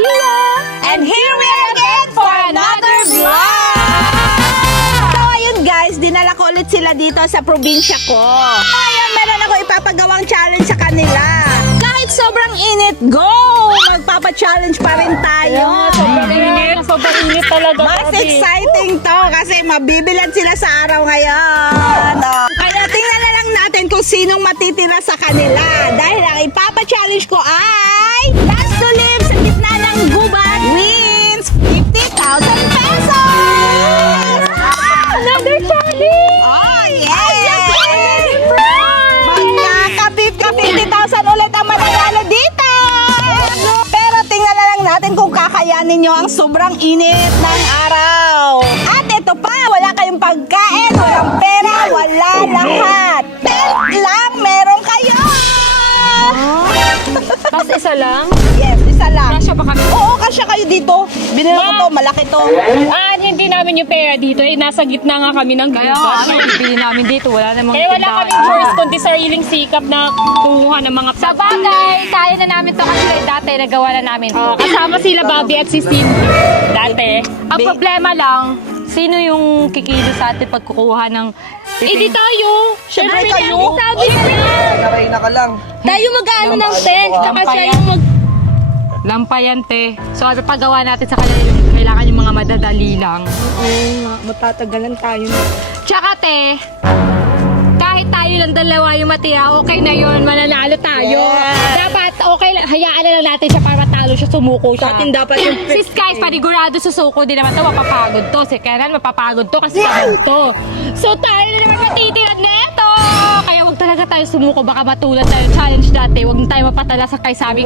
Tia! And here we are again for another vlog! So ayun guys, dinala ko ulit sila dito sa probinsya ko. Ayun, meron ako ipapagawang challenge sa kanila. Kahit sobrang init, go! Magpapa-challenge pa rin tayo. Sobrang init talaga. Mas exciting to kasi mabibilad sila sa araw ngayon. Oh. Kaya tingnan na lang natin kung sinong matitira sa kanila. Dahil ang ipapa-challenge ko ay last to live sa gitna ng gubat wins 50,000 pesos! Another challenge! Oh, yes! Magkaka-50,000 ulit ang mananalo dito! Pero tingnan na lang natin kung kakayanin nyo ang sobrang init ng araw. At ito pa, wala kayong pagkain, walang pera, wala lahat. Tent lang meron kayo! Tapos isa lang? Yes, isa lang. Kasya ba kami? Oo, kasya kayo dito. Binili ko to, malaki to. Hindi namin yung pera dito. Nasa gitna nga kami ng gubat. Hindi namin dito, wala namang Kaya wala kaming choice kundi sariling sikap na kumuha ng mga Sa bagay, kaya na namin to kasi dati nagawa na namin to. Kasama sila Bobby at si Cindy. Dati. Ang problema lang, sino yung kikilos sa atin pagkukuha ng Di tayo. Siyempre kayo. Sabi ka lang. Narayna ka lang. Tayo mag-ano ng tent. Tsaka siya yung lampayan, te. So, ano paggawa natin sa kanila yung kailangan yung mga madadali lang. matatagalan tayo. Tsaka, te, kahit tayo lang dalawa yung matira, okay na yun, mananalo tayo. Yeah. Dapat, okay lang, hayaan na lang natin siya para matalo siya, sumuko siya. Atin dapat yung Si Sky, panigurado susuko din naman to, mapapagod to. Si Kenan, mapapagod to kasi pagod to. So, tayo na naman matitira neto! Kaya wag talaga tayo sumuko, baka matulad tayo challenge dati. Wag na tayo mapatala sa kay Sabi.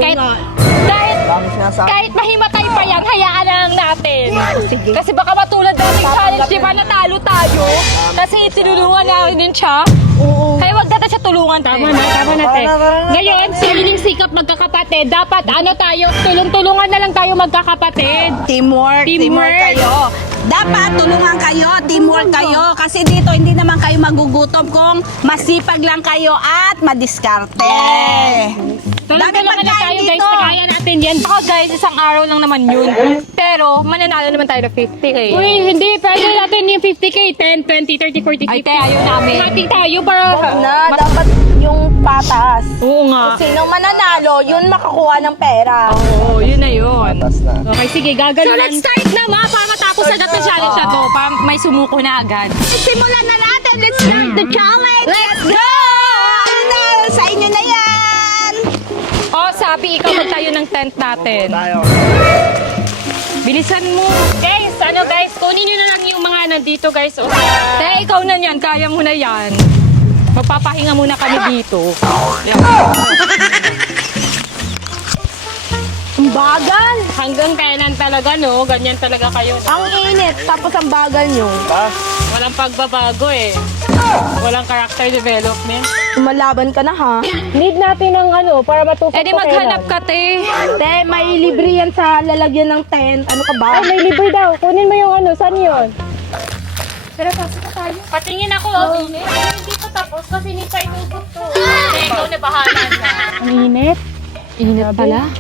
Kahit mahimatay pa yan, hayaan na lang natin. Sige. Kasi baka matulad natin challenge, di ba natalo tayo? Kasi tinulungan namin din siya. Oo. Kaya wag natin siya tulungan. Tama na, te. Ngayon, sariling sikap magkakapatid. Dapat, tayo, tulong-tulungan na lang tayo magkakapatid. Teamwork kayo. Dapat tulungan kayo, teamwork kayo. Kasi dito hindi naman kayo magugutom kung masipag lang kayo at madiskarte. Tulong-tulungan na tayo, guys. Kaya natin yan. Ako guys, isang araw lang naman yun. Pero mananalo naman tayo ng 50k. Uy, hindi. Pwede natin yung 50k, 10, 20, 30, 40, 50. Ay, te, ayaw namin. Hati tayo para... Dapat yung patas. Oo nga. Sinong mananalo, yun makakuha ng pera. Oo, yun na yun. Patas na. Okay, sige, gaganon. So let's start na ma, para matapos agad ng challenge na to. Para may sumuko na agad. Simulan na natin. Let's start the challenge. Let's go! Ano, sa inyo na yan. Oh, Sabi, ikaw magtayo ng tent natin. Tayo. Bilisan mo. Guys, kunin nyo na lang yung mga nandito, guys. Oh. Te, ikaw na yan. Kaya mo na yan. Magpapahinga muna kami dito. Ang bagal. Hanggang kailan talaga, no? Ganyan talaga kayo. No? Ang init, tapos ang bagal nyo. Walang pagbabago, eh. Walang character development. Malaban ka na ha. Need natin ng para matusok Eh di maghanap ka, te. Te, may libre yan sa lalagyan ng tent. Ano ka ba? May libre daw. Kunin mo yung saan yun? Patingin ako, Hindi pa tapos kasi hindi pa inubot to. Ikaw na bahala na. Ang init. Init pala.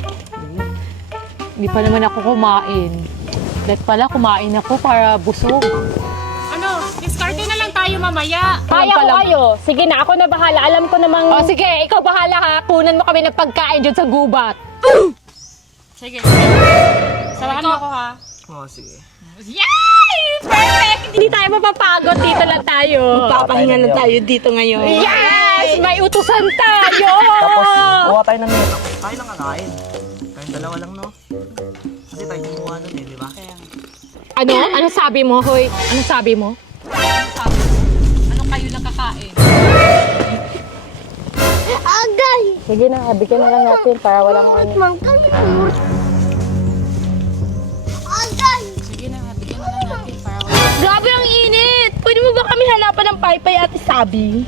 Hindi pa naman ako kumain. Dahil pala kumain ako para busog. Discarte na lang tayo mamaya. Kaya ko kayo. Sige na, ako na bahala. Alam ko namang... O sige, ikaw bahala ha. Kunan mo kami ng pagkain dyan sa gubat. Sige. Samahan mo ako, ha? Oh, sige. Yay! Perfect! Hindi tayo mapapagod. Dito lang tayo. Papahinga na tayo dito ngayon. Yes! May utusan tayo! Tapos, kuha tayo ng milk. Tayo lang kakain. Tayong dalawa lang, no? Kasi tayo kumuha nun di ba? Ano? Ano sabi mo, Hoy? Ano sabi mo? Ano kayo lang kakain? Agay! Sige na, bigyan na lang natin para walang Agay! Grabe ang init! Pwede mo ba kami hanapan ng paypay at Sabi?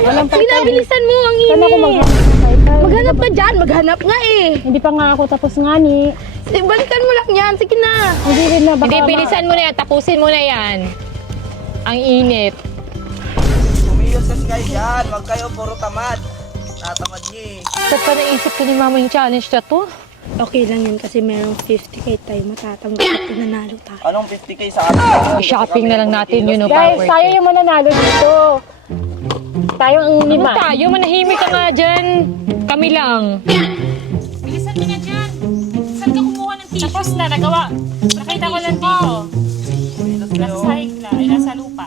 Walang Sige na, bilisan mo ang Saan ako init! Maghanap ka dyan, maghanap nga eh! Hindi pa nga ako tapos nga ni. Balikan mo lang yan, sige na! Hindi rin na baka... Hindi, bilisan mo na yan. Tapusin mo na yan. Ang init. Umiyos kasi kayo dyan. Huwag kayo puro tamad. Tatamad niyo eh. Ba't pa naisip ko ni Mama yung challenge na to? Okay lang yun kasi merong 50k tayo matatanggap at nanalo tayo. Anong 50k sa atin? Shopping na lang natin yun, no? Guys, tayo yung mananalo dito. Tayo ang lima. Ano tayo? Manahimik ka nga dyan. Kami lang. Bilisan niyo na dyan. Saan ka kumuha ng tissue? Tapos na, nagawa. Nakita ko lang dito. Nasa sahig na, ay nasa lupa.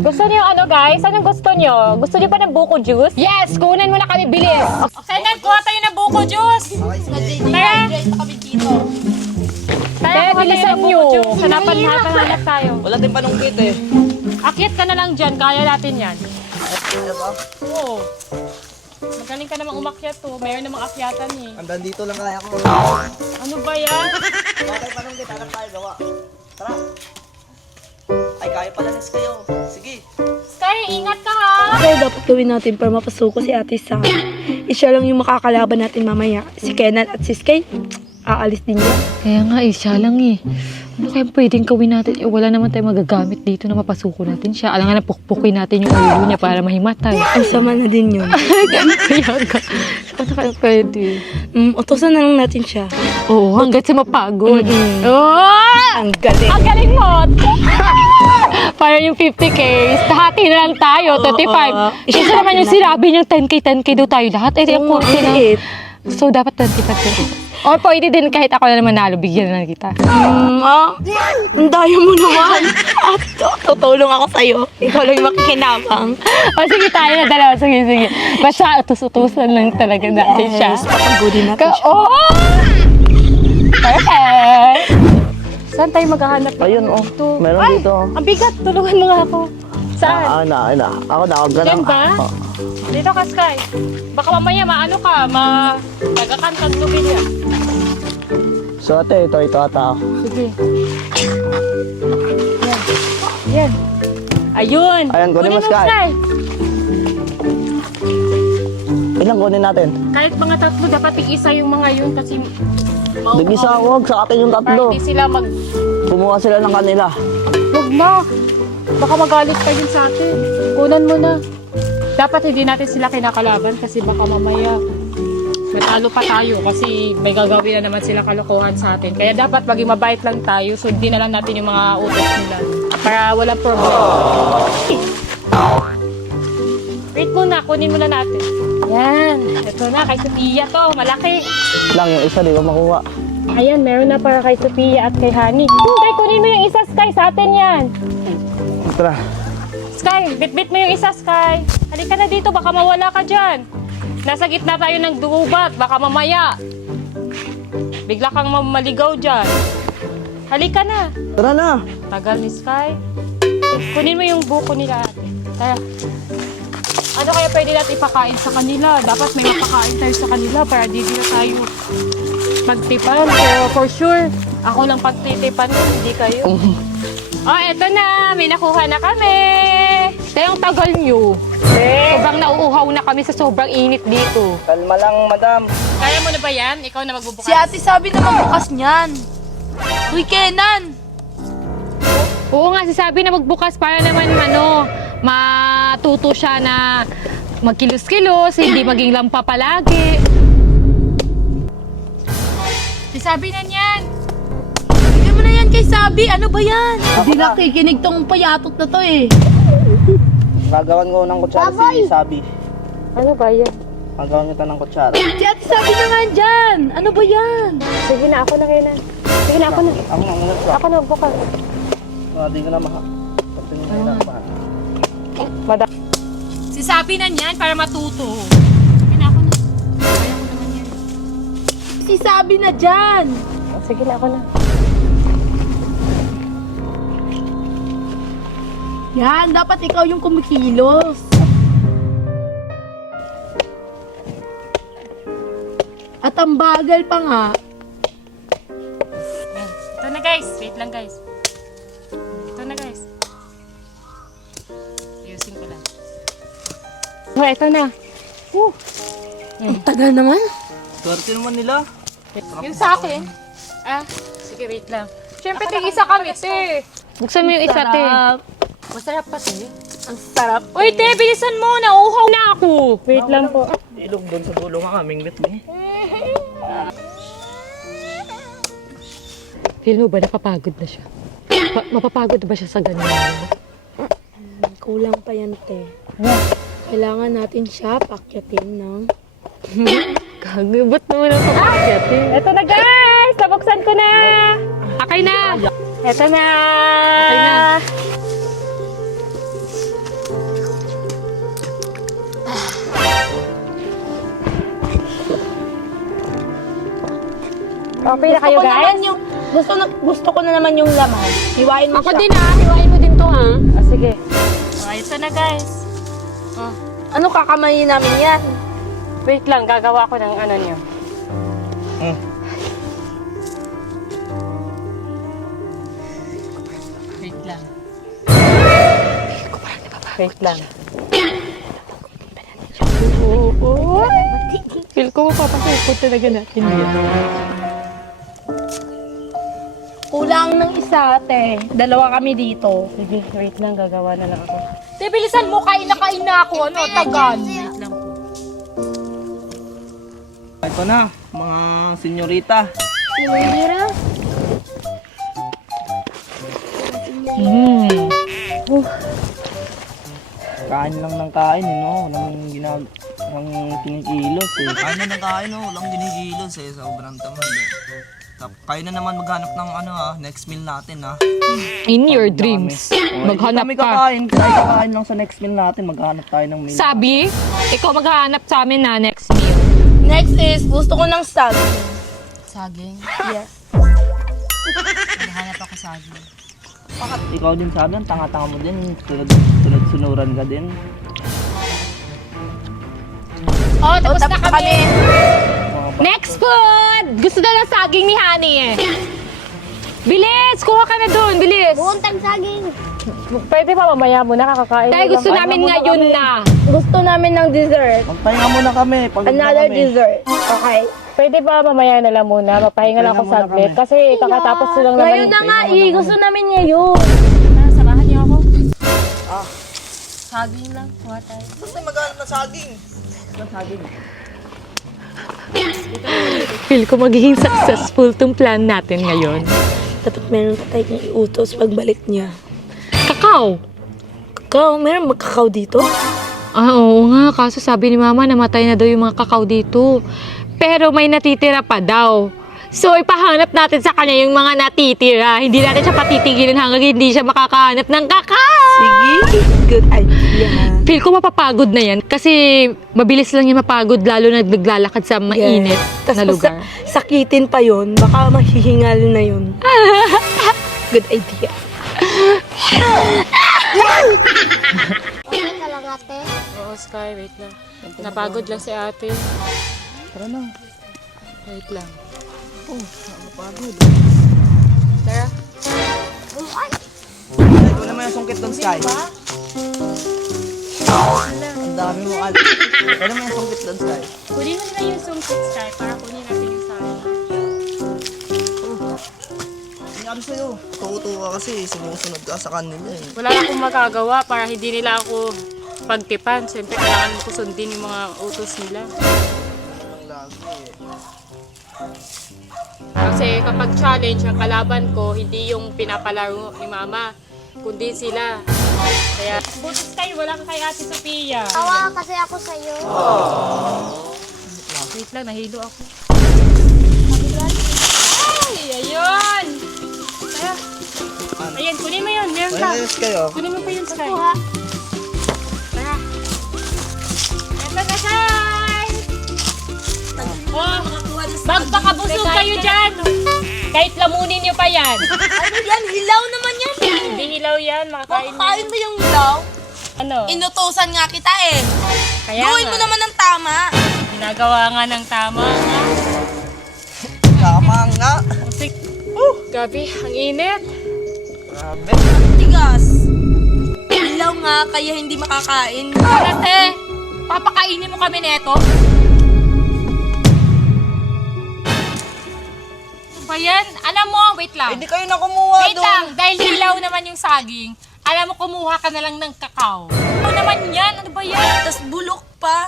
Gusto niyo ano, guys? Anong gusto niyo? Gusto niyo pa ng buko juice? Yes! Kunan mo na kami, bilis! Okay, kuha tayo ng buko juice. Tara! Tara, bilisan niyo. Hanap tayo. Wala din panungkit eh. Akyat ka na lang dyan. Kaya natin yan. Ano ba? Oo. Magaling ka namang umakyat to. Mayroon namang akyatan eh. Hanggang dito lang kaya ako. Ano ba yan? Wala tayong panungkit, hanap tayo gawa. Tara. Ay, kaya pala nes kayo. Sige. Sky, ingat ka ha! Kaya dapat gawin natin para mapasuko si Ate Sam. Siya lang yung makakalaban natin mamaya. Si Kenan at si Sky, aalis din yan. Kaya nga eh, siya lang eh. Ano kaya pwedeng gawin natin? Eh, wala naman tayong magagamit dito na mapasuko natin siya. Alangan na pukpukin natin yung ulo niya para mahimatay. Ang sama na din yun. Kaya nga. Ano kaya pwede? Utosan na lang natin siya. Oo, hanggat sa mapagod. Oh! Ang galing. Ang galing mo! Para yung 50k, hati na lang tayo, 25. Isa naman yung sinabi niyang 10k daw tayo lahat. Eh, yung konti na. So, dapat 25k. Or pwede din kahit ako na naman nalo, bigyan na lang kita. Ang daya mo naman. At tutulong ako sa'yo. Ikaw lang yung makikinabang. O sige, tayo na dalawa. Sige. Basta utos-utusan lang talaga natin siya. Papagodin natin siya. Oo! Perfect! Saan tayo maghahanap? Ayun oh. Meron dito. Ang bigat, tulungan mo nga ako. Saan? Ako na. Huwag ka Diyan na. ba? Dito ka, Sky. Baka mamaya maano ka, tagakantang lubin niya. So ate, ito ata. Sige. Yan. Ayun. Ayan, kunin mo, Sky. Ilang kunin natin? Kahit mga tatlo, dapat isa yung mga yun kasi Nag-isa huwag sa atin yung para tatlo. hindi sila Kumuha sila ng kanila. Huwag na. Baka magalit pa yun sa atin. Kunan mo na. Dapat hindi natin sila kinakalaban kasi baka mamaya matalo pa tayo kasi may gagawin na naman sila kalokohan sa atin. Kaya dapat maging mabait lang tayo, sundin na lang natin yung mga utos nila para walang problema. Wait muna, kunin muna natin. Yan. Ito na, kay Sophia to. Malaki. Lang yung isa, di ba makuha? Ayan, meron na para kay Sophia at kay Honey. Sky, kunin mo yung isa, Sky. Sa atin yan. Tara. Sky, bit-bit mo yung isa, Sky. Halika na dito, baka mawala ka dyan. Nasa gitna tayo ng dugubat, baka mamaya. Bigla kang maligaw dyan. Halika na. Tara na. Tagal ni Sky. Kunin mo yung buko nila. Tara. Ano kaya pwede natin ipakain sa kanila? Dapat may mapakain tayo sa kanila para di na tayo magtipan. Pero for sure, ako lang pagtitipan nun, hindi kayo. Oh, eto na. May nakuha na kami. Kaya ang tagal nyo. Sobrang nauuhaw na kami sa sobrang init dito. Kalma lang, madam. Kaya mo na ba yan? Ikaw na magbubukas? Si Ate sabi naman bukas niyan. Uy, Kenan! Oo nga, sasabi na magbukas para naman matuto siya na magkilos-kilos, hindi maging lampa palagi. Sabi na niyan. Bigyan mo na yan kay Sabi. Ano ba yan? Hindi na kikinig tong payatot na to eh. Gagawan ko ng kutsara si Sabi. Ano ba yan? Gagawan kita ng kutsara. Si Ate Sabi na nga dyan. Ano ba yan? Sige na, ako na kayo na. Sige na, ako na. Ako nga muna sa. Ako na, bukas. Di ko na maha. Pagtingin na lang pa. Si Sabi na niyan para matuto. Sige na, ako na. Kaya ko naman yan. Si Sabi na dyan. Sige na, ako na. Yan, dapat ikaw yung kumikilos. At ang bagal pa nga. Yan. Ito na guys. Wait lang guys. Ito na guys. Ayusin ko lang. Oh, ito na. Ang tagal naman. Swerte naman nila. Yung sa akin. Sige wait lang. Siyempre tig isa kami te. Buksan mo yung isa te. Masarap pa te. Ang sarap. Uy, te, bilisan mo. Nauuhaw na ako. Wait lang po. Ilog doon sa dulo nga, mingwit mo eh. Feel mo ba napapagod na siya? Mapapagod ba siya sa ganyan? Kulang pa yan, te. Kailangan natin siya pakyatin ng... Kagabot naman ang kapagyatin. Eto na guys! Nabuksan ko na! Akay na! Eto na! Akay na! Okay na kayo guys? Gusto ko na naman yung laman. Hiwain mo Ako siya. din ha! Hiwain mo din to ha! Ah, sige. Okay, ito na guys. Ano kakamayin namin yan? Wait lang, gagawa ko ng ano niyo. Wait lang. Wait lang. Oo. Feel ko mapapasipot talaga natin yun. Kulang ng isa, te. Dalawa kami dito. Sige, wait lang, gagawa na lang ako. Te, bilisan mo. Kain na ako. Ano, tagal. Wait lang po. Ito na, mga senyorita. Kain lang ng kain, eh, no? Walang kinikilos, eh. Kain na ng kain, no? Walang kinikilos, eh. Sobrang tamad, eh. Kayo na naman maghanap ng next meal natin, ha? In your Pagod na dreams, kami. maghanap Hindi ka. kami kakain. Kahit kakain lang sa next meal natin, maghanap tayo ng meal. Sabi, ikaw maghahanap sa amin na next meal. Next is, gusto ko ng saging. Saging. Yes. Nahanap ako saging. Bakit ikaw din sabi, ang tanga-tanga mo din. Sunuran ka din. Oh, tapos na kami. Next food! Gusto na ng saging ni Honey eh. Bilis! Kuha ka na dun, bilis! Buntang saging. Pwede pa mamaya muna kakakain. Tayo gusto namin ngayon na. Gusto namin ng dessert. Magpahinga muna kami. Pagod na Another kami. dessert. Okay. Pwede ba mamaya na lang muna? Mapahinga lang ako Pahinga muna saglit. kami. Kasi kakatapos lang naman. Ngayon na nga, gusto namin ngayon. Tara, samahan niyo ako. Saging lang. Kuha tayo. Basta maghanap na saging. Saging. Feel ko magiging successful tong plan natin ngayon. Dapat meron pa tayong iutos pagbalik niya. Kakao! Kakao, meron magkakao dito? Ah, oo nga. Kaso sabi ni Mama, namatay na daw yung mga kakao dito. Pero may natitira pa daw. So, ipahanap natin sa kanya yung mga natitira. Hindi natin siya patitigilin hanggang hindi siya makakahanap ng kakao. Sige. Good idea. Feel ko mapapagod na yan. Kasi mabilis lang yung mapagod lalo na naglalakad sa mainit na lugar. Sakitin pa yon, baka mahihingal na yun. Good idea. Oo, Sky. Wait lang. Napagod lang si ate. Tara na. Wait lang. Tara. Ito naman yung sungkit doon, Sky. Ang dami mo, Al. Ito naman yung sungkit doon, Sky. Kunin mo na yung sungkit, Sky, para kunin natin yung saging. Ano sa'yo? Tuto ka kasi, sumusunod ka sa kanila eh. Wala na akong magagawa para hindi nila ako pagtipan. Siyempre, kailangan ko sundin yung mga utos nila. Kasi kapag challenge, ang kalaban ko, hindi yung pinapalaro ni Mama, kundi sila. Kaya, butos kayo, wala ka kay Ate Sophia. Tawa kasi ako sa'yo. Wait lang, nahilo ako. Ay, ayun! Tara. Ayan, kunin mo yun. Meron ka. Ayos kayo. Kunin mo pa yun, Sky. Kuha. Tara. Ito na, guys! Oh, magpakabusog kayo dyan! Kahit lamunin nyo pa yan. Ano yan? Hilaw naman yan. Hindi hilaw yan, makakain mo. Kain mo yung hilaw? Ano? Inutusan nga kita eh. Kaya Gawin mo nga, naman ng tama. ginagawa nga ng tama. Tama nga. Sige. Gabi, ang init. Grabe. Tigas. Hilaw nga, kaya hindi makakain. Ate, papakainin mo kami neto? Ano ba yan? Alam mo, wait lang. Hindi kayo na kumuha Wait lang, dahil hilaw naman yung saging, Alam mo, kumuha ka na lang ng kakao. Ano naman yan? Ano ba yan? Tapos bulok pa.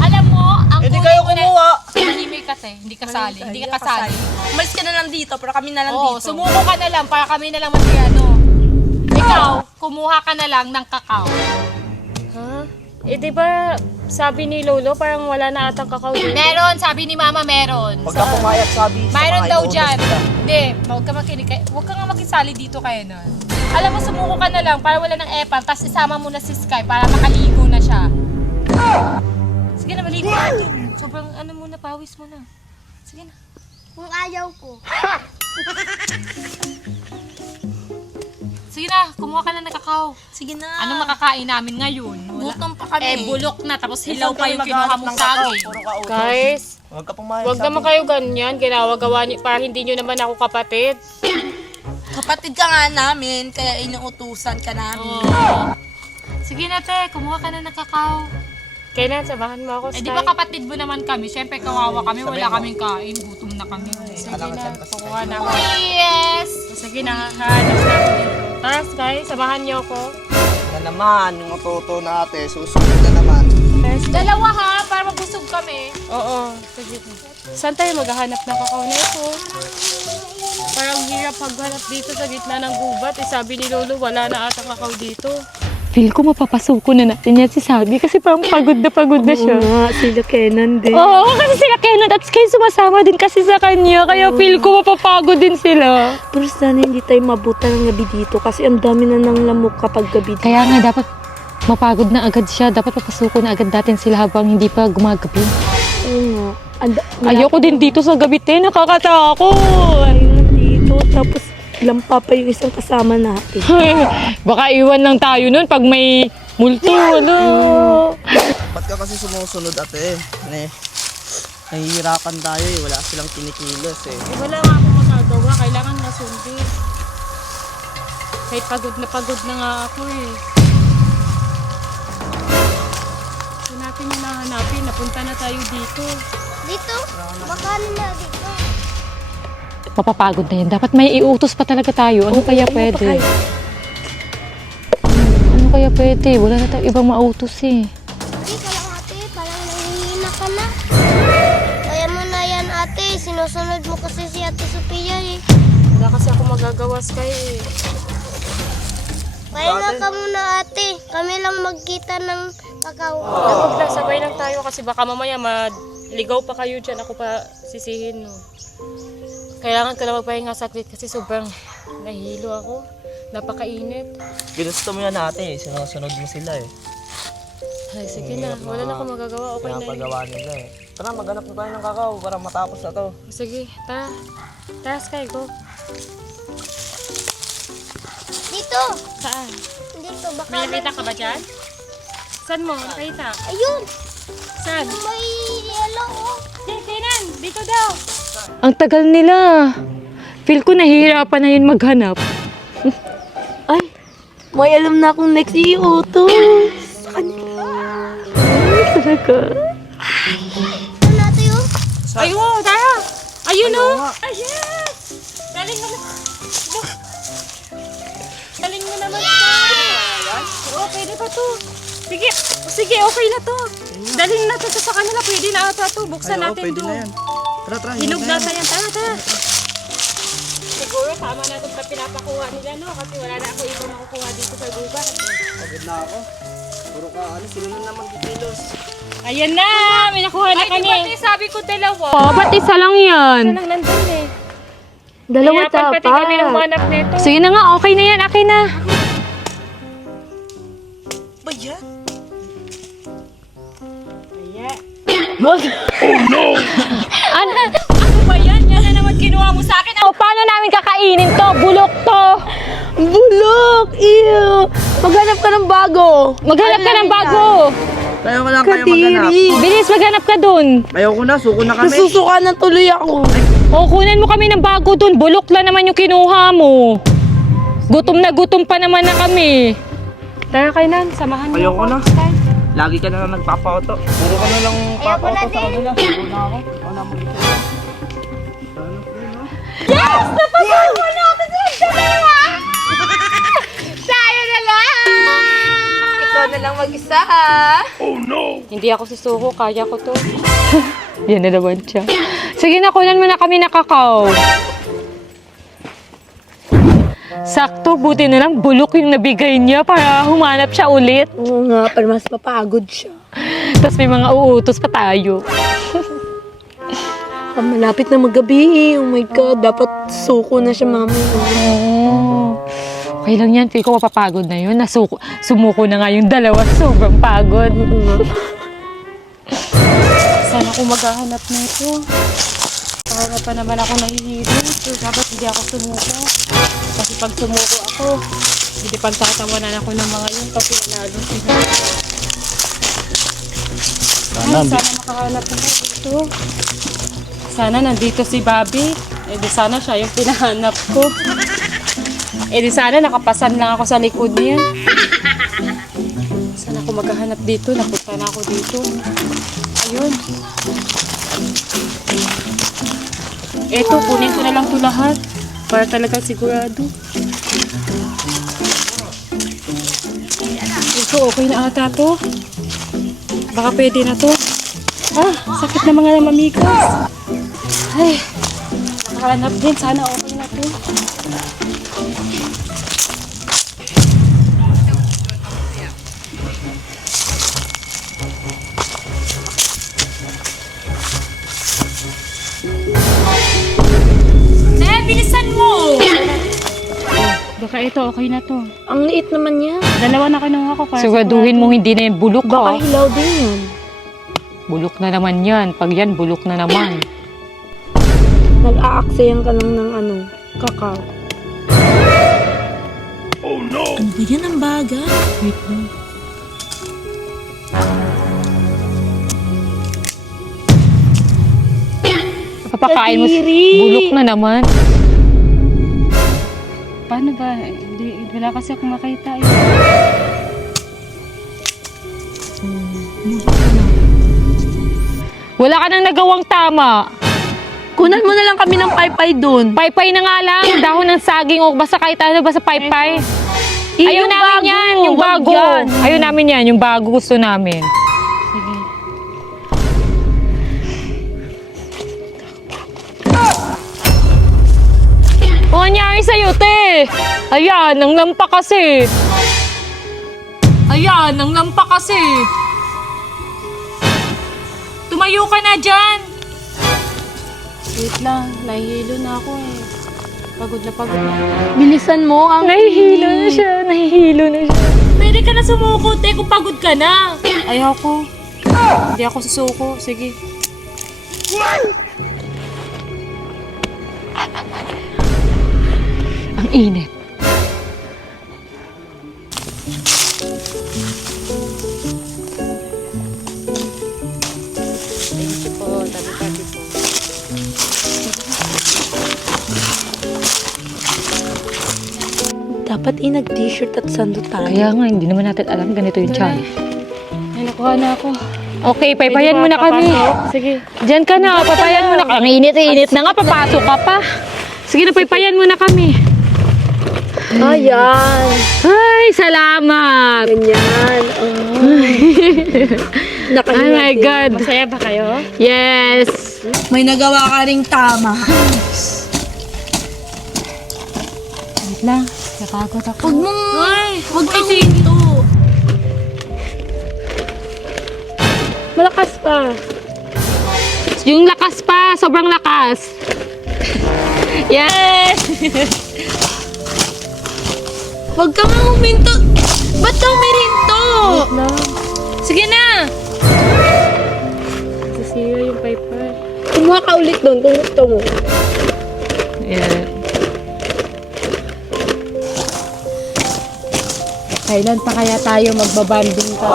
Alam mo, ang Hindi kunin kayo ko na- kumuha. Tahimik ka, te. Hindi kasali. Hindi ka kasali. Umalis ka na lang dito, pero kami na lang Oo, dito. sumuko ka na lang para kami na lang masyado. Ikaw, kumuha ka na lang ng kakao. Ha? Eh, di ba sabi ni Lolo parang wala na atang kakao dito? Meron, sabi ni Mama, meron. Pagka pumayat sabi sa Mayroon mga daw inuutos dyan. nila. Hindi, huwag ka nga makisali dito kayo nun. Alam mo, sumuko ka na lang para wala ng epal, tapos isama mo na si Sky para makaligo na siya. Sige na, maligo ka dyan. Sobrang muna, pawis mo na. Sige na. Kung ayaw ko. Sige na, kumuha ka na ng kakao. Sige na. Anong makakain namin ngayon? Gutom pa kami. Bulok na, tapos hilaw Isang pa kayo yung kinuha maghanap mong ng kakao, saging. puro kautos. Guys, Huwag ka pumayat wag naman kayo ganyan. Ginagawa niyo para hindi niyo naman ako kapatid. Kapatid ka nga namin, kaya inuutusan ka namin. Oo. Sige na, te, kumuha ka na ng kakao. Kailan samahan mo ako, Eh, Sky? di ba kapatid mo naman kami? Siyempre, kawawa kami. Wala kaming kain. Gutom na kami. Sige Alangan na, dyan, kasi- kukuha na ako. Yes! Sige na, hanap na ako dito. Tara, Sky, samahan niyo ako. Na naman, yung matuto natin, susunod na naman. Dalawa ha, para mabusog kami. Oo, sige. Saan tayo maghahanap ng kakao nito? Parang hirap maghanap dito sa gitna ng gubat. Eh, sabi ni Lolo, wala na atang kakao dito. Feel ko mapapasuko na natin yan si Sabi kasi parang pagod na siya. nga, sila Kenan din. Oo, kasi sila Kenan at Sky sumasama din kasi sa kanya. Kaya feel ko mapapagod din sila. Pero sana hindi tayo mabuta ng gabi dito kasi ang dami na ng lamok kapag gabi dito. Kaya nga dapat mapagod na agad siya. Dapat papasuko na agad natin sila habang hindi pa gumagabi. Oo nga. Ayoko din dito sa gabi, te. Nakakatakot. Ayun dito. Tapos lampa pa yung isang kasama natin. Baka iwan lang tayo nun pag may multo. Ba't ka kasi sumusunod ate? Nahihirapan tayo eh. Wala silang kinikilos eh. Wala nga akong magagawa. Kailangan masundin. Kahit pagod na nga ako eh. Hanapin yung nahanapin. Napunta na tayo dito. Dito? Baka na dito. Mapapagod na yan. Dapat may iutos pa talaga tayo. Ano kaya pwede? Ano kaya pwede? Wala na tayo ibang mautos eh. Hindi ka lang ate, parang nangihina ka na. Kaya mo na yan ate, sinusunod mo kasi si Ate Sophia eh. Wala kasi ako magagawa, Sky eh. Kaya ka muna ate, kami lang magkita ng kakao. Huwag na, sabay lang tayo kasi baka mamaya maligaw pa kayo dyan. Ako pa sisihin no. Kailangan ko lang magpahinga saglit kasi sobrang nahihilo ako. Napakainit. Ginusto mo yan ate eh. Sinusunod mo sila eh. Ay, sige na. Wala na akong magagawa. Okay na yun. Pinapagawa nila eh. Tara, maghanap na tayo ng kakao para matapos na to. Sige, tara. Tara, Sky, go. Dito! Saan? Dito, baka May nakita ka ba dyan? Saan mo? Nakita? Ayun! Saan? May yellow oh. Kainan! Dito daw! Ang tagal nila. Feel ko nahihirapan na yun maghanap. Ay, may alam na akong next iutos. Sa kanila. Ay, talaga. Ano natin yun? Ayun, tara! Ayun o! Ayun! Galing mo na. Galing mo naman ka. Oo, pwede pa to. Sige, sige, okay na to. Daling na to sa kanila. Pwede na ata to. Buksan natin doon. Tara, tara. Hinog na yan. Tara, tara. Siguro tama na itong pinapakuha nila, no? Kasi wala na ako ibang makukuha dito sa gubat. Pagod na ako. Puro ka, sila na naman kikilos. Ayan na! May nakuha na kami. Ay, sabi ko dalawa. Oh, ba't isa lang yan? Isa lang nandun eh. Dalawa Hirapan pati kami ng dapat. manap nito. Sige na nga, okay na yan. Okay na. Ba yan? Ano ba yan? Yan na naman kinuha mo sa akin. O, paano namin kakainin to? Bulok to. Bulok! Ew! Maghanap ka ng bago. Maghanap ka ng bago. Tayo ka lang kayo maghanap. Bilis, maghanap ka dun. Ayoko na, suko na kami. Nasusuka na tuloy ako. O, kunin mo kami ng bago dun. Bulok lang naman yung kinuha mo. Gutom na gutom pa naman na kami. Tara, Kainan. Samahan mo Ayoko ako. na. Lagi ka na lang nagpapauto. Puro ka na lang papauto sa kanila. Suko na ako. Wala mo dito. Yes! Napasama natin sila dalawa! Tayo na lang mag-isa. Hindi ako susuko, kaya ko to. Yan na naman siya. Sige na, kunan mo na kami na kakao. Sakto, buti na lang bulok yung nabigay niya para humanap siya ulit. Oo nga, para mas mapagod siya. Tapos may mga uutos pa tayo. Malapit na maggabi. Oh my God, dapat suko na siya, mami. Oo. Okay lang yan, feel ko mapapagod na yun. Sumuko na nga yung dalawa, sobrang pagod. Sana ako maghahanap na ito. Para pa naman ako nahihilo. So, dapat hindi ako sumuko. Kasi pag sumuko ako, hindi pagtatawanan ako ng mga yun kasi lalo sila. Sana makahanap na dito. Sana nandito si Bobby. Eh di sana siya yung pinahanap ko. Eh di sana nakapasan lang ako sa likod niya. Sana ako maghahanap dito. Napunta na ako dito. Ayun. Eto, kunin ko na lang ito lahat. Para talaga sigurado. Ito, okay na ata to. Baka pwede na to. Ah, sakit na mga mamigas. Ay, nakahanap din. Sana okay na to. Bilisan mo! Baka ito, okay na to. Ang liit naman niya. Dalawa na kinuha ko para siguraduhin mo hindi na yung bulok Baka ko. hilaw din yan. Bulok na naman yan. Pag yan, bulok na naman. Nag-aaksayan ka lang ng kakao. Oh no! Ano ba yan ang baga? Wait lang. Papakain mo. Bulok na naman. Paano ba? Hindi, wala kasi akong makita. Wala ka nang nagawang tama. Kunan mo na lang kami ng paypay dun. Paypay na nga lang. Dahon ng saging o basta kahit ano basta paypay. Ayaw Yung namin bago, yan. Yung wag bago. yan. Ayaw namin yan. Yung bago gusto namin. Sige. Ano nangyari sa'yo, te? Ayan, ang lampa kasi. Ayan, ang lampa kasi. Tumayo ka na dyan. Wait lang, nahihilo na ako eh. Pagod na pagod na. Bilisan mo ang Nahihilo na siya, nahihilo na siya. Pwede ka na sumuko, te, kung pagod ka na. Ayoko. Hindi ako susuko. Sige. Ang init. Thank you po. Tabi-tabi po. Dapat nag-t-shirt at sando tayo. Kaya nga, hindi naman natin alam ganito yung challenge. Ay, nakuha na ako. Okay, paypayan mo na kami. Sige. Diyan ka na, papayan mo na. Ang init na nga, papasok ka pa. Sige na, paypayan mo na kami. Ayan. Ay, salamat. Ganyan. Oh my God. Masaya ba kayo? Yes. May nagawa ka ring tama. Wait lang, napagod ako. Huwag kasi ito. Malakas pa. Yung lakas pa, sobrang lakas. Yes. Huwag ka nga huminto. Ba't ka humirinto? Sige na! Sisiya yung paypay. Kumuha ka ulit doon kung gusto mo. Yeah. Kailan pa kaya tayo magbabanding ka?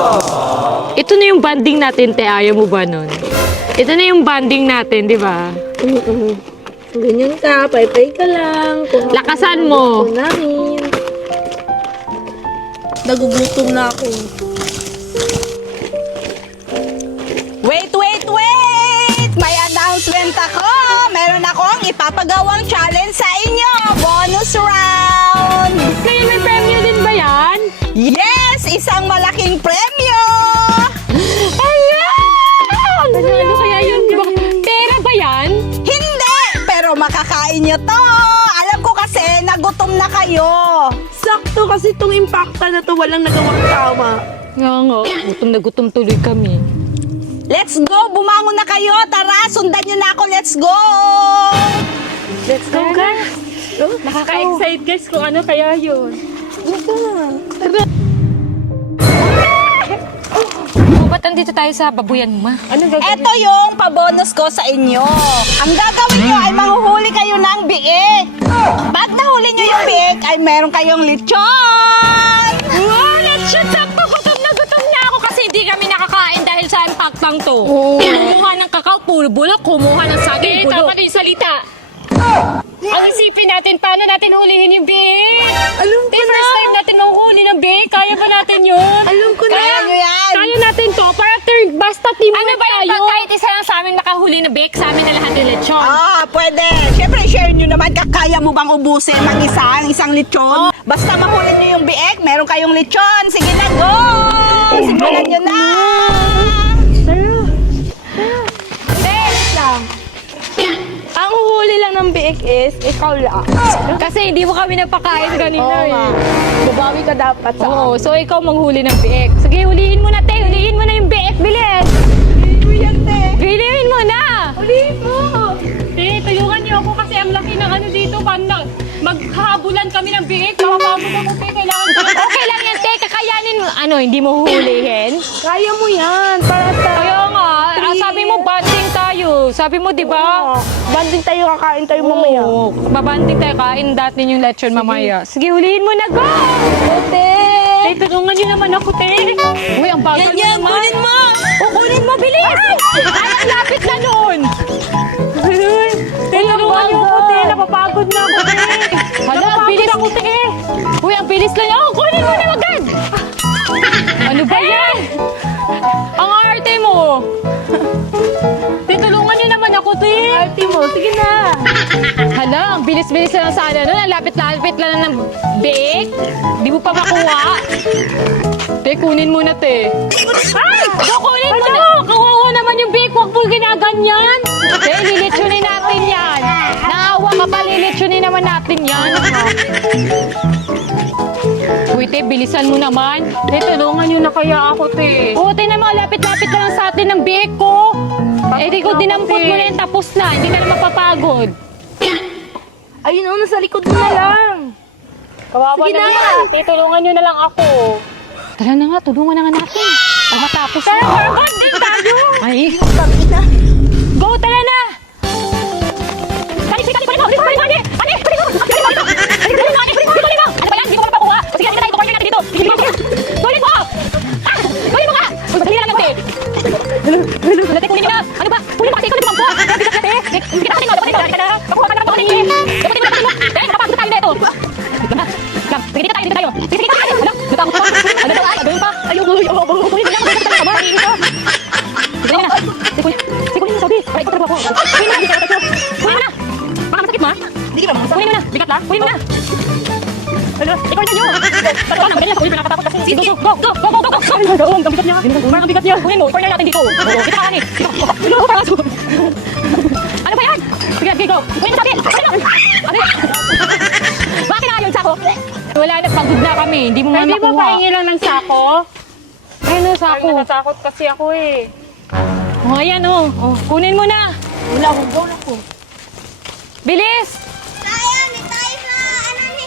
Ito na yung banding natin, te. Ayaw mo ba nun? Ito na yung banding natin, di ba? Ganyan ka, paypay ka lang. Kung Lakasan mo. gusto namin. Nagugutom na ako. Wait! May announcement ako! Meron akong ipapagawang challenge sa inyo! Bonus round! Kaya may premyo din ba yan? Yes! Isang malaking premyo! inyo to. Alam ko kasi nagutom na kayo. Sakto kasi itong impacta na to, walang nagawang tama. Nga nga, gutom na gutom tuloy kami. Let's go! Bumangon na kayo! Tara, sundan nyo na ako! Let's go! Let's go, guys. Nakaka-excite, guys, kung ano kaya yun. Ba't andito tayo sa babuyan mo, ma? Anong gagawin? Ito yung pabonus ko sa inyo. Ang gagawin nyo ay manghuhuli kayo ng biik. Pag nahuli nyo yung biik, ay meron kayong lechon! Wow, lechon! Sakto! Gutom na ako kasi hindi kami nakakain dahil sa impactang to. Kumuha ng kakao, puro bulok. Kumuha ng saging, bulok. Tama yung salita. Ang isipin natin, paano natin hulihin yung biik? Alam ko na. First time natin mahuhuli ng biik. Kaya ba natin yun? Alam ko na. Kaya nyo yan! Kaya natin to. Para third, basta team ano ba yan? Pag kahit isa lang sa amin nakahuli na biik, sa amin na lahat yung lechon. Pwede. Siyempre, share nyo naman. Kaya mo bang ubusin ang isang lechon? Basta mahuli nyo yung biik, meron kayong lechon. Sige na, go! Simulan nyo na! Ang uhuli lang ng biik is, ikaw lang. Kasi hindi mo kami napakain kanina eh. Babawi ka dapat sa Oo, so ikaw manghuli ng biik. Sige, hulihin mo na, te. Hulihin mo na yung biik. Bilis! Hulihin mo na! Hulihin mo! Te, tulungan niyo ako kasi ang laki ng ano dito. Paano maghabulan kami ng biik. Kapapagod ako, te. Kailangan ko. Okay lang yan, te. Kakayanin mo. Ano, hindi mo huhulihin? Kaya mo yan. Para sa... Kaya nga, sabi mo banding tayo. Sabi mo, di ba? Banding tayo, kakain tayo mamaya. Oo, babanding tayo. Kain natin yung lechon mamaya. Sige, hulihin mo na, go! Te! Te, tulungan niyo naman ako, te. Uy, ang bagal mo naman. Kunin mo! O, kunin mo, bilis! Ay, ang lapit na noon! Te, tulungan niyo ako, te. Napapagod na ako, te. Hala, ang bilis ako, te. Uy, ang bilis lang. Oh, kunin mo na agad! Ano ba yan? Ang arte mo! Te, tulungan niyo naman ako, te. Ate mo, sige na. Hala, ang bilis-bilis lang sana nun. Ang lapit-lapit lang ng biik. Di mo pa makuha. Te, kunin mo na, te. Ay! Kunin mo na! Kawawa naman yung biik. Huwag mo ginaganyan. Te, lilitsunin natin yan. Naawa ka pa, lilitsunin naman natin yan. Uy, te, bilisan mo naman. Te, tulungan nyo na kaya ako, te. Oo, te, na mga lapit-lapit lang sa atin ng biik ko. Eh, di ko dinampot mo na yan. Tapos na. Hindi ka na mapapagod. Ayun, nasa likod mo na lang. Kawawa Sige na na. nga. Tulungan nyo na lang ako. Tara na nga, tulungan na nga natin. Para matapos na. Tara, bonding tayo. Ay. Go, tara na. Dali, sige, dali, dali, dali, dali, dali, dali, dali, dali, dali, dali, dali, dali, ano ba yan? Hindi ko mapakuha. Sige, dali, dali, corner natin dito. Kunin mo. Kunin mo nga. Uy, madali lang yan, te. Dali, kunin nyo na. Ano ba? Kunin mo kasi, ikaw na tumampo. Bigat na, te. Sige, dapatin mo, dapatin mo. Pakuha ka na, pakuha ka na. Dapatin mo. Te, nakapagod tayo na ito. Sige, dito tayo. Sige, sige, tayo. Ano? Natakot ko. Ano daw? Gawin pa. Ayoko. Kunin mo lang. Kunin mo lang. Sige na. Sige na, sabi. Para ikaw trabaho ko. Kunin mo na. Kunin mo na. Baka masakit mo, ha? Hindi ka ba? Kunin mo na. Bigat lang. Kunin mo na. Ano? Ikaw na nyo. Tatawa na. Ganyan sa ulit. Pinakatakot kasi. Sige, go. Go. Ang bigat niya. Ang bigat niya. Kunin mo. Corner natin dito. Dito ka kanin. Dito. Ano ba yan? Sige, go. Kunin mo sabi. Ano? Bakit na yung sako? Wala na, pagod na kami. Hindi mo nga makuha. Hindi mo pahingi lang ng sako? Ayun o, sako. Ay, natatakot kasi ako eh. O, ayan o. Kunin mo na. Wala ko. Bilis! Tayo, ni tayo sa ano ni.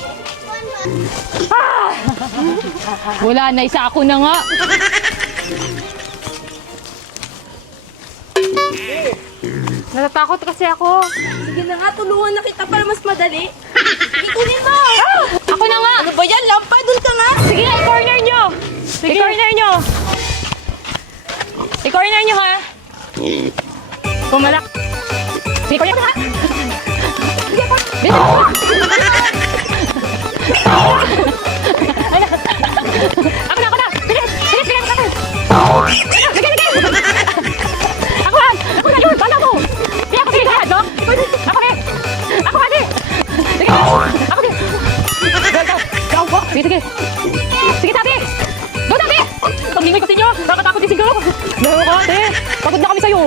Wala na, isa ako na nga. Natatakot kasi ako. Sige na nga, tulungan na kita para mas madali. Sige, kunin mo. Ako na nga. Ano ba yan? Lampay, dun ka nga. Sige nga, i-corner nyo. I-corner nyo. I-corner nyo, ha? Pumalak. Sige, corner nyo, ha? Sige, pa. Dito. Ako na. Bilis. Sige. Ako na yun. Bala mo. Sige, ako sige lahat, no? Ako na. Sige. Ako din. Go. Sige. Sige, tabi. Go, tabi. Paglingoy kasi nyo. Nakatakot din siguro. Laro ka, ate. Pagod na kami sa'yo.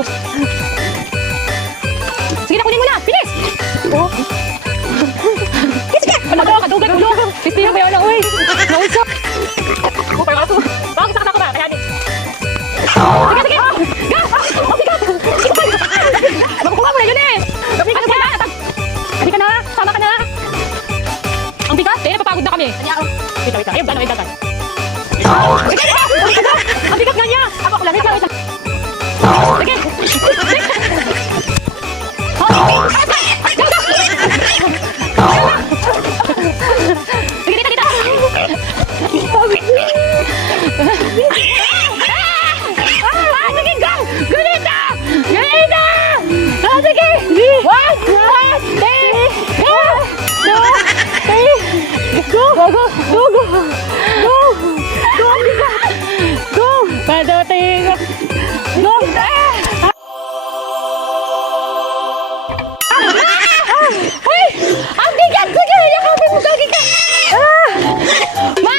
Sige na, kunin mo na. Bilis. Oh. kami. Wait lang. Ayun, gano'n, gano'n. Ang bigat nga niya. Ako lang, wait lang. Sige. Sige, dito. Sige, go! Gunita! Gunita! Sige! 1, 2, 3, go! Go! Go! Go! Go! Go! Go! Go! Padating! Go! Ay! Ang bigat! Sige! Yakapin mo! Gagi ka! Ma!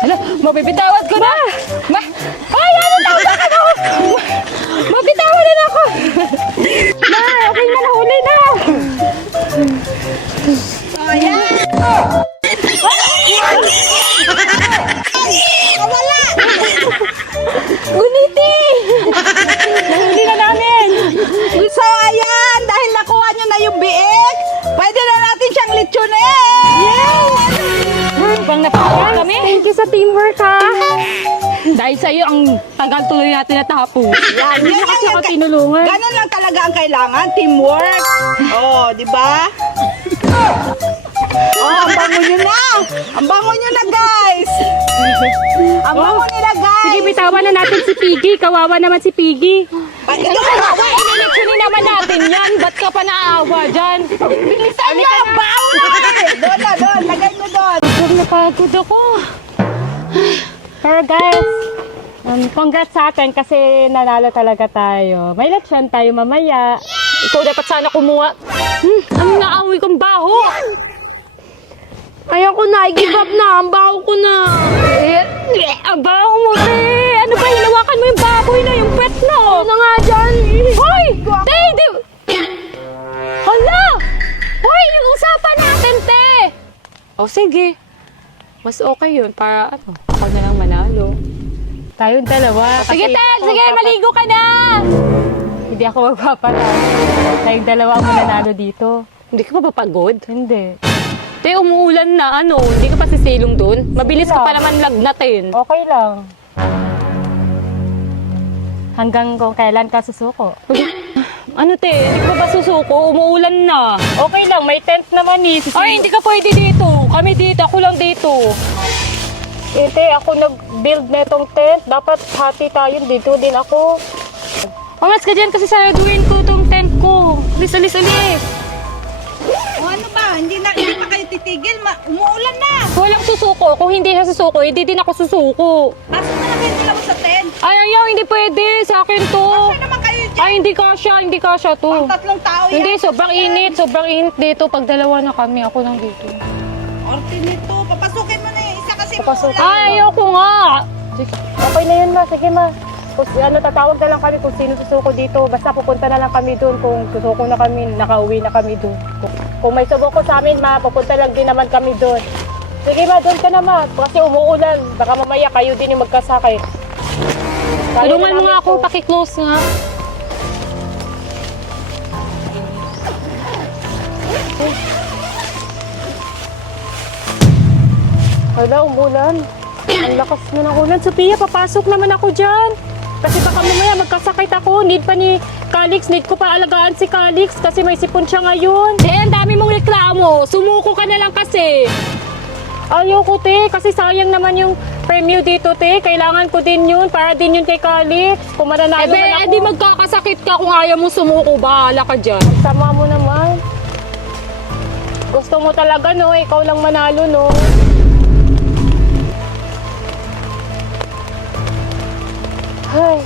Hala! Mabibitawad ko na! Ma! Ay! Ano tawag ka na? Mabitawad na ako! Ma! Okay na! Nahuli na! Guniti! Nahuli na namin! So, ayan, dahil nakuha nyo na yung biik, pwede na natin siyang litsunin! Bang napakawa kami. Thank you sa teamwork, ha? Dahil sa iyo, ang tagal tuloy natin natapos. Yan, Hindi yan na kasi lang ako yan. tinulungan. Ganun lang talaga ang kailangan, teamwork. Oh, di ba? Oh, ang bango nyo na! Ang bango nyo na, guys! Ang bango nila, guys! Sige, bitawan na natin si Piggy. Kawawa naman si Piggy. Ito Kawawa, inilitsunin naman natin yan. Ba't ka pa naaawa dyan? bilisan nyo! Bawal! Doon na, doon. Lagay nyo doon. Pag napagod ako. Pero guys, congrats sa atin kasi nanalo talaga tayo. May lechon tayo mamaya. Ikaw dapat sana kumuha. Ang naamoy kong baho. Ayaw ko na, i-give up na. Ang baho ko na. Ang baho mo, be. Ano ba, hinawakan mo yung baboy na, yung pet na. Ano nga dyan? Hoy! Te, di... Hala! Hoy, yung usapan natin, te! O, sige. Mas okay yun para, ano, ako na lang manalo. Tayong dalawa. Sige, te! Sige, maligo ka na! Hindi ako magpaparaan. Tayong dalawa ang mananalo dito. Hindi ka pa papagod? Hindi. Te, umuulan na, ano? Hindi ka pa sisilong dun? Mabilis ka pa naman lagnatin. Okay lang. Hanggang kung kailan ka susuko. Ano te, hindi ka ba susuko? Umuulan na. Okay lang, may tent naman eh. Ay, hindi ka pwede dito. Kami dito, ako lang dito. Eh te, ako nag-build na itong tent. Dapat hati tayo, dito din ako. Umas ka dyan kasi saraduin ko itong tent ko. Alis. O ano ba? Hindi pa kayo titigil. Umuulan na. Walang susuko. Kung hindi siya susuko, hindi din ako susuko. Pasok na lang kayo nila mo sa tent. Ay, ayaw, hindi pwede. Sa akin to. Ano naman kayo dyan? Ay, hindi kasya to. Ang tatlong tao yan. Hindi, sobrang init dito. Pag dalawa na kami, ako lang dito. Orte nito. Papasukin mo na yung isa kasi Ay, umuulan. ayoko nga. Okay na yun, ma. Sige, ma. Kung tatawag na lang kami kung sino susuko dito. Basta pupunta na lang kami doon. Kung susuko na kami, nakauwi na kami doon. Kung may subuko sa amin, ma, pupunta lang din naman kami doon. Sige, ma, doon ka na, ma. Kasi umuulan. Baka mamaya kayo din yung magkasakit. Tulungan mo nga akong paki-close nga. Hala, umulan. Ang lakas na ng ulan. Sophia, papasok naman ako dyan. Kasi baka mamaya magkasakit ako. Need pa ni Calix. Need ko pa alagaan si Calix kasi may sipon siya ngayon. Eh, ang dami mong reklamo. Sumuko ka na lang kasi. Ayoko, te. Kasi sayang naman yung premyo dito, te. Kailangan ko din yun. Para din yun kay Calix. Kung mananalo man ako. Eh, di magkakasakit ka kung ayaw mo sumuko. Bahala ka dyan. Sama mo naman. Gusto mo talaga, no? Ikaw lang manalo, no? Ay.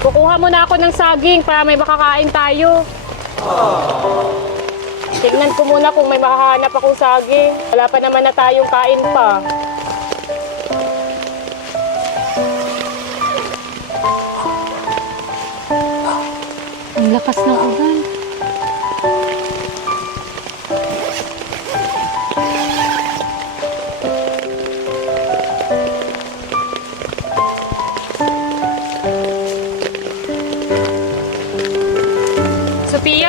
Kukuha muna ako ng saging para may makakain tayo. Tignan ko muna kung may makahanap akong saging. Wala pa naman na tayong kain pa. Ang lakas ng ulan.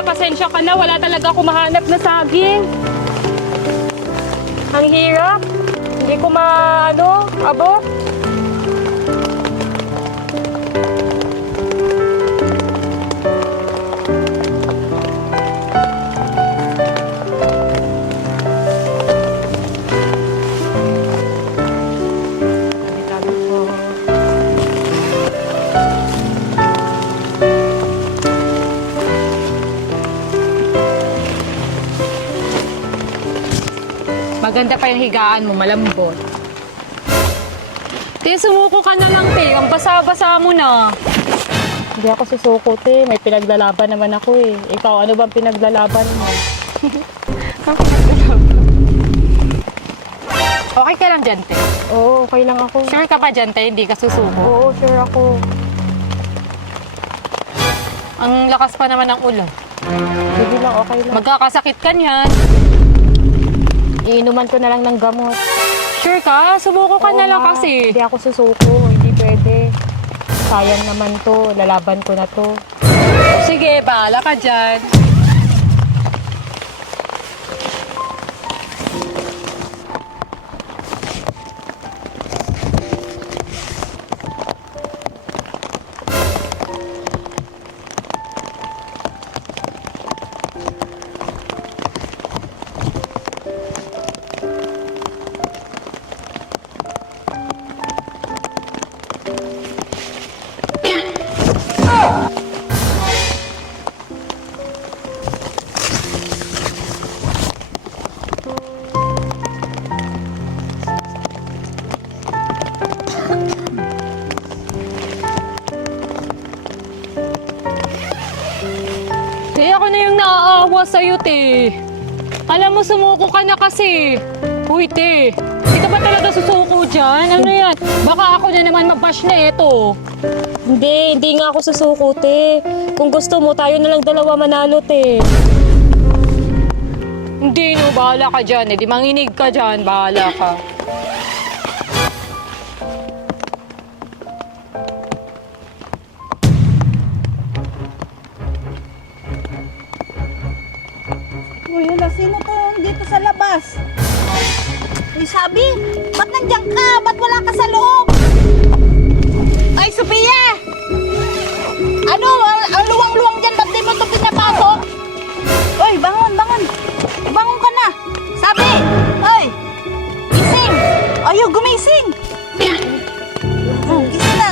Kuya, pasensya ka na. Wala talaga ako mahanap na saging. Ang hirap. Hindi ko abot. Maganda pa yung higaan mo, malambot. Te, sumuko ka na lang, te. Ang basa-basa mo na. Hindi ako susuko, te. May pinaglalaban naman ako, eh. Ikaw, ano bang pinaglalaban mo? Ang pinaglalaban? Okay ka lang dyan, te? Oo, okay lang ako. Sure ka ba dyan, te? Hindi ka susuko? Oo, sure ako. Ang lakas pa naman ng ulo. Sige lang, okay lang. Magkakasakit ka niyan. Iinuman ko na lang ng gamot. Sure ka? Sumuko ka na lang kasi. Hindi ako susuko. Hindi pwede. Sayang naman to. Lalaban ko na to. Sige, bahala ka dyan. Te, ako na yung naaawa sa'yo, te. Alam mo, sumuko ka na kasi. Uy, te. Hindi ka ba talaga susuko dyan? Ano yan? Baka ako na naman mabash na ito. Hindi nga ako susuko, te. Kung gusto mo, tayo na lang dalawa manalo, te. Hindi, no. Bahala ka dyan. Di manginig ka dyan. Bahala ka. Uy, hala, sino to dito sa labas? Uy, sabi, ba't nandiyan ka? Ba't wala ka sa loob? Ay, Sophia! Ano, ang luwang-luwang dyan, ba't di mo ito pinapasok? Uy, bangon! Bangon ka na! Sabi! Uy! Gising! Ayaw, gumising!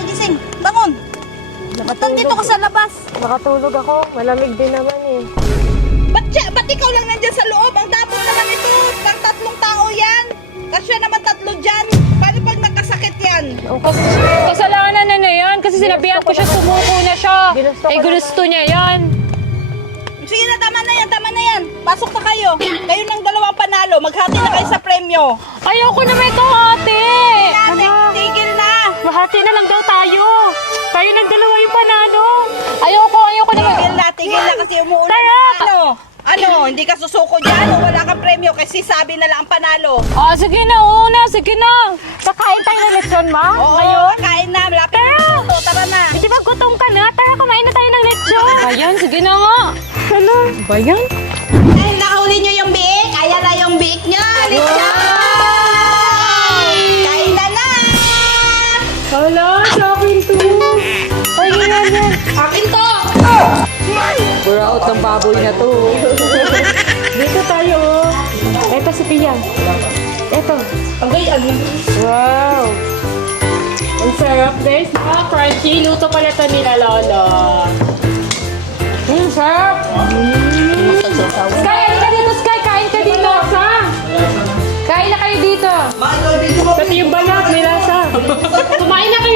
Gising! Bangon! Ba't nandito ka sa labas? Nakatulog ako. Malamig din naman eh. Ba't ikaw lang nandyan sa loob? Ang dapat naman ito, pang 3 tao yan. Kasi naman 3 dyan. Paano pag nakasakit yan? Kasalanan na yan kasi sinabihan ko siya sumuko na siya. Gusto niya yan. Sige na, tama na yan. Pasok na kayo. Kayo ng 2 panalo. Maghati na kayo sa premyo. Ayoko na may kahati. Tigil na. Mahati na lang daw tayo. Tayo ng 2 yung panalo. Ayoko na. Tigil na kasi umuulan na. Ano, hindi ka susuko dyan o wala kang premyo kasi sabi na lang ang panalo. Sige na. Kakain tayo ng lechon, ma? Oo, kain na. Malapit na ito. Tara na. Di ba gutom ka na? Tara, kumain na tayo ng lechon. Ayan, sige na nga. Ano? Ba yan? Ay, nakauli nyo yung biik. Ayan na yung biik nyo. Lechon! Kain na na! Hala, sa akin to. Ay, yan. Akin to! We're out ng baboy na to. Dito tayo. Eto si Pia. Eto. Wow. Ang sarap guys. Crunchy. Luto pala ito nila Lola. Sarap. Sky, ano ka dito Sky? Kain ka dito. Kain na kayo dito. Pati yung balat, may lasa. Kumain na kayo.